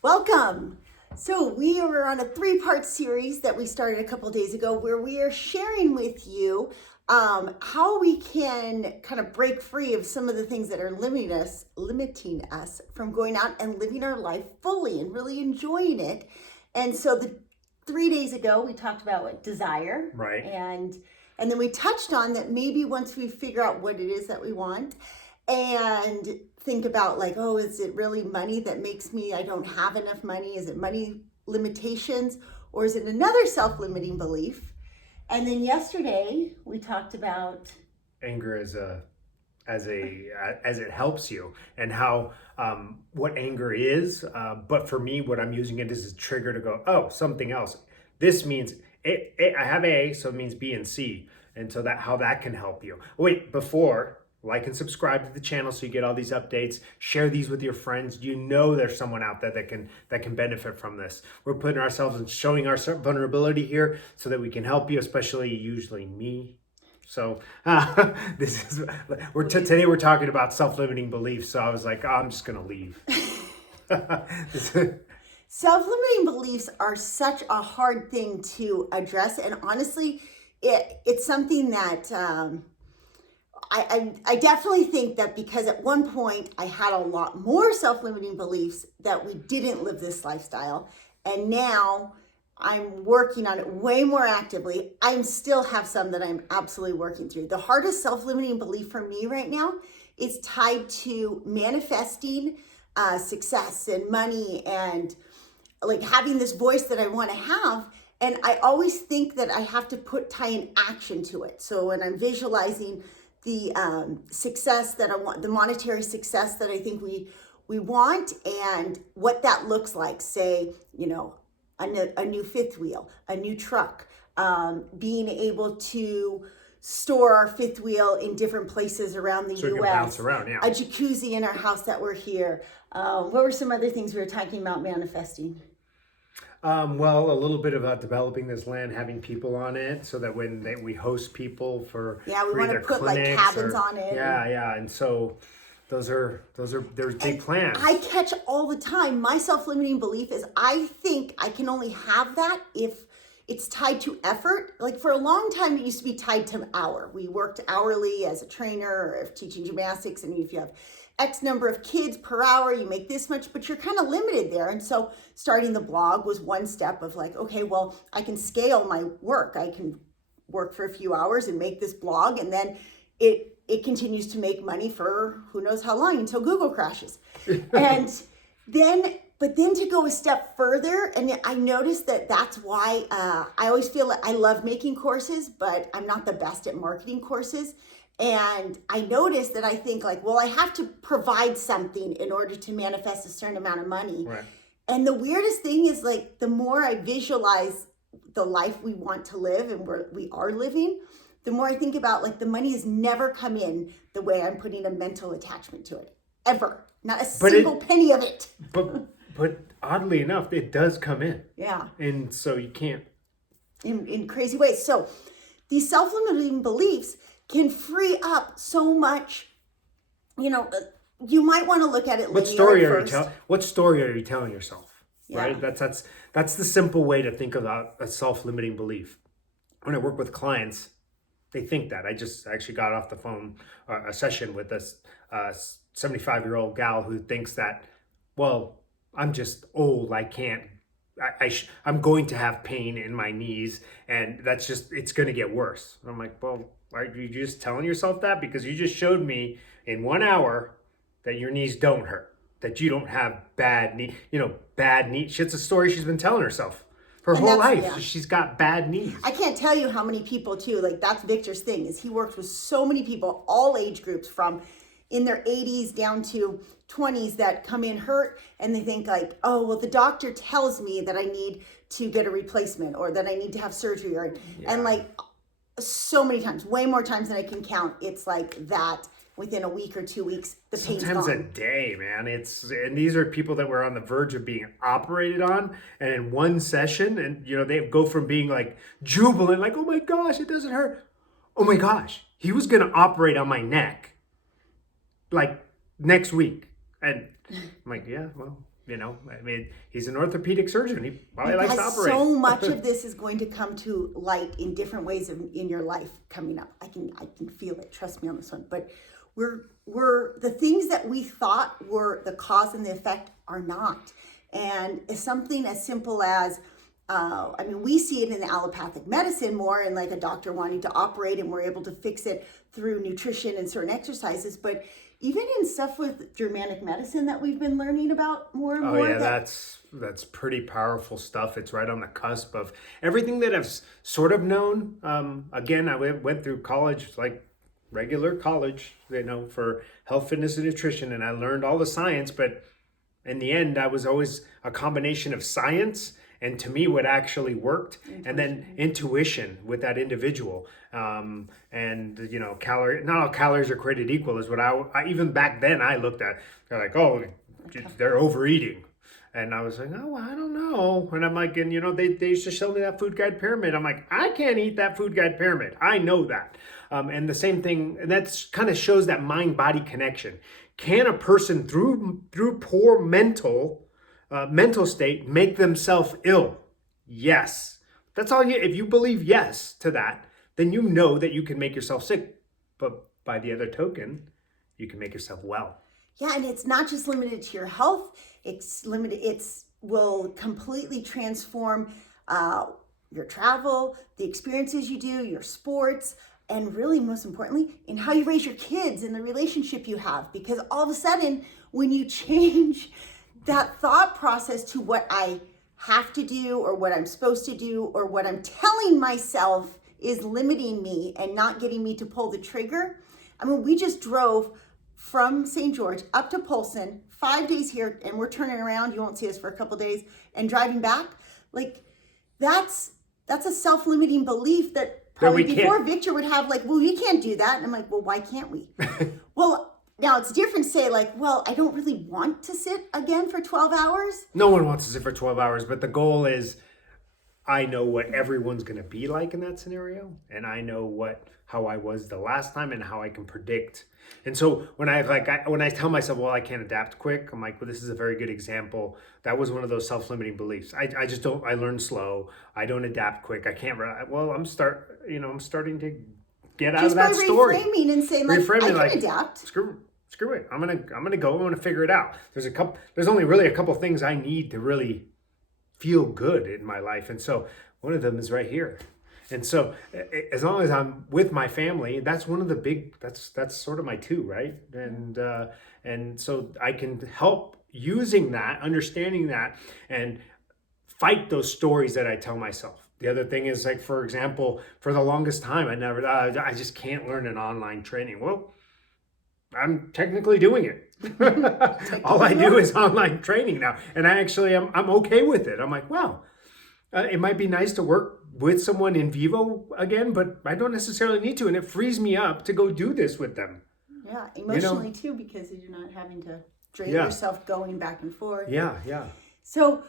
Welcome. So we are on a three-part series that we started a couple days ago where we are sharing with you how we can kind of break free of some of the things that are limiting us from going out and living our life fully and really enjoying it. And so the 3 days ago we talked about what desire, Right. And then we touched on that maybe once we figure out what it is that we want and think about like, oh, is it really money that makes me, I don't have enough money? Is it money limitations, or is it another self-limiting belief? And then yesterday we talked about Anger as it helps you, and how what anger is. But for me, what I'm using it as a trigger to go, oh, something else. This means I have A, so it means B and C, and so that how that can help you. Wait, before, like and subscribe to the channel so you get all these updates. Share these with your friends. You know there's someone out there that can benefit from this. We're putting ourselves and showing our vulnerability here so that we can help you, especially usually me. So today we're talking about self-limiting beliefs. So I was like, oh, I'm just gonna leave. self-limiting beliefs are such a hard thing to address, and honestly, it's something that I definitely think that because at one point I had a lot more self-limiting beliefs that we didn't live this lifestyle, and now I'm working on it way more actively. I still have some that I'm absolutely working through. The hardest self-limiting belief for me right now is tied to manifesting success and money and like having this voice that I want to have. And I always think that I have to tie an action to it. So when I'm visualizing the success that I want, the monetary success that I think we want, and what that looks like, say, a new fifth wheel, a new truck, being able to store our fifth wheel in different places around the so U.S. Bounce around, yeah. A jacuzzi in our house that we're here. What were some other things we were talking about manifesting? Well, a little bit about developing this land, having people on it, so that when we host people for we want to put like cabins on it. Yeah, and so there's big plans. I catch all the time. My self-limiting belief is I think I can only have that if it's tied to effort. Like for a long time, it used to be tied to hour. We worked hourly as a trainer or teaching gymnastics, and if you have X number of kids per hour, you make this much, but you're kind of limited there. And so starting the blog was one step of like, okay, well, I can scale my work. I can work for a few hours and make this blog, and then it continues to make money for who knows how long until Google crashes. But then to go a step further, and I noticed that's why I always feel like I love making courses, but I'm not the best at marketing courses. And I noticed that I think like, well, I have to provide something in order to manifest a certain amount of money. Right. And the weirdest thing is like, the more I visualize the life we want to live and we are living, the more I think about like the money has never come in the way I'm putting a mental attachment to it. Ever. Not a single penny of it. But oddly enough, it does come in. Yeah. And so you can't. In crazy ways. So these self-limiting beliefs can free up so much. You might want to look at it. What story are you telling yourself? Yeah. Right. That's the simple way to think about a self-limiting belief. When I work with clients, they think that. I actually got off the phone a session with this 75-year-old gal who thinks that, well, I'm just old. I can't. I'm going to have pain in my knees, and it's going to get worse. And I'm like, well, are you just telling yourself that? Because you just showed me in 1 hour that your knees don't hurt, that you don't have bad knee. It's a story she's been telling herself her whole life. Yeah. She's got bad knees. I can't tell you how many people too, like that's Victor's thing, is he works with so many people, all age groups, from in their 80s down to 20s, that come in hurt, and they think like, oh, well, the doctor tells me that I need to get a replacement or that I need to have surgery, and like so many times, way more times than I can count, it's like that within a week or 2 weeks, the pain's gone. Sometimes a day, man. And these are people that were on the verge of being operated on, and in one session, and they go from being like jubilant, like, oh my gosh, it doesn't hurt. Oh my gosh, he was gonna operate on my neck like next week. And I'm like, yeah, well, I mean, he's an orthopedic surgeon. He probably likes to operate. So much of this is going to come to light in different ways in your life coming up. I can feel it. Trust me on this one. But we're the things that we thought were the cause and the effect are not. And it's something as simple as, we see it in the allopathic medicine more, and like a doctor wanting to operate, and we're able to fix it through nutrition and certain exercises. But even in stuff with Germanic medicine that we've been learning about more and more. Oh yeah, that's pretty powerful stuff. It's right on the cusp of everything that I've sort of known. Again, I went through college, like regular college, for health, fitness, and nutrition, and I learned all the science. But in the end, I was always a combination of science and, to me, what actually worked, and then intuition with that individual. And calorie, not all calories are created equal is what I even back then I looked at. They're like, oh, they're overeating. And I was like, oh, I don't know. And I'm like, and they used to show me that food guide pyramid. I'm like, I can't eat that food guide pyramid. I know that. And the same thing, and that's kind of shows that mind-body connection. Can a person through poor mental state make themselves ill? Yes. That's all if you believe yes to that, then you know that you can make yourself sick. But by the other token, you can make yourself well. Yeah, and it's not just limited to your health. It will completely transform your travel, the experiences you do, your sports, and really, most importantly, in how you raise your kids and the relationship you have. Because all of a sudden, when you change that thought process to what I have to do or what I'm supposed to do or what I'm telling myself is limiting me and not getting me to pull the trigger. We just drove from St. George up to Polson, 5 days here, and we're turning around. You won't see us for a couple days, and driving back. Like, that's a self-limiting belief that probably before Victor would have like, well, we can't do that. And I'm like, well, why can't we? Well, now it's different to say like, well, I don't really want to sit again for 12 hours. No one wants to sit for 12 hours, but the goal is I know what everyone's going to be like in that scenario. And I know how I was the last time and how I can predict. And so when I tell myself, well, I can't adapt quick, I'm like, well, this is a very good example. That was one of those self-limiting beliefs. I just don't, I learn slow. I don't adapt quick. I can't, well, I'm starting to get out of that story. Just by reframing and saying like, I can adapt. Screw it. I'm gonna figure it out. There's only really a couple things I need to really feel good in my life. And so one of them is right here. And so as long as I'm with my family, that's one of the big, that's sort of my two, right? And so I can help using that, understanding that, and fight those stories that I tell myself. The other thing is, like, for example, for the longest time, I just can't learn an online training. Well, I'm technically doing it. All I do is online training now. And I'm okay with it. I'm like, well, it might be nice to work with someone in vivo again, but I don't necessarily need to. And it frees me up to go do this with them. Yeah, emotionally too, because you're not having to drain yourself going back and forth. Yeah. So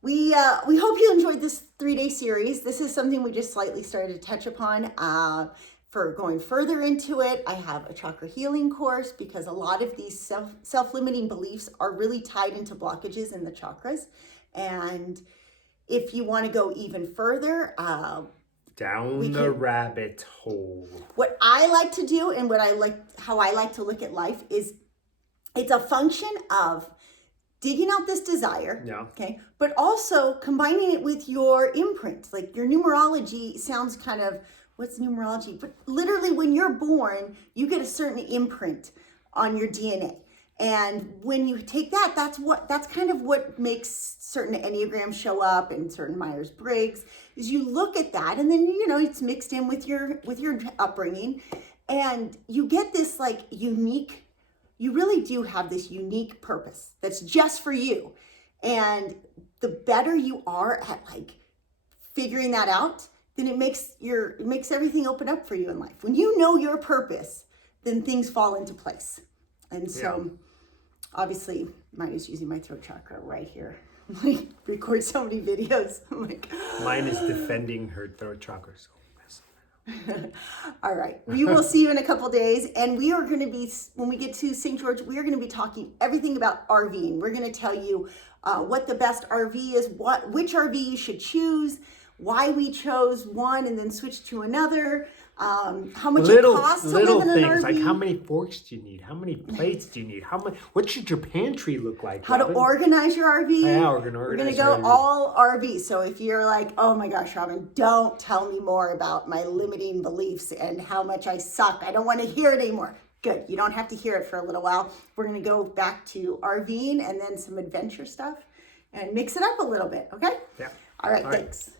we hope you enjoyed this 3-day series. This is something we just slightly started to touch upon. For going further into it, I have a chakra healing course because a lot of these self-limiting beliefs are really tied into blockages in the chakras. And if you want to go even further, down the rabbit hole. What I like to do and how I like to look at life is it's a function of digging out this desire, okay, but also combining it with your imprint. Like your numerology sounds kind of, what's numerology? But literally when you're born, you get a certain imprint on your DNA. And when you take that, that's kind of what makes certain Enneagrams show up and certain Myers-Briggs is you look at that and then, it's mixed in with your upbringing and you get this like unique, you really do have this unique purpose that's just for you. And the better you are at like figuring that out, then it makes everything open up for you in life. When you know your purpose, then things fall into place. And so obviously mine is using my throat chakra right here. I record so many videos. I'm like, mine is defending her throat chakra. So All right. We will see you in a couple days. And we are going to be, when we get to St. George, we are going to be talking everything about RVing. We're going to tell you what the best RV is, which RV you should choose, why we chose one and then switched to another, how much it costs to live in an things RV. like how many forks do you need? How many plates do you need? What should your pantry look like? How to organize your RV. Yeah, we're going to go all RV. So if you're like, oh my gosh, Robin, don't tell me more about my limiting beliefs and how much I suck. I don't want to hear it anymore. Good. You don't have to hear it for a little while. We're going to go back to RVing and then some adventure stuff and mix it up a little bit. Okay? Yeah. All right. Thanks.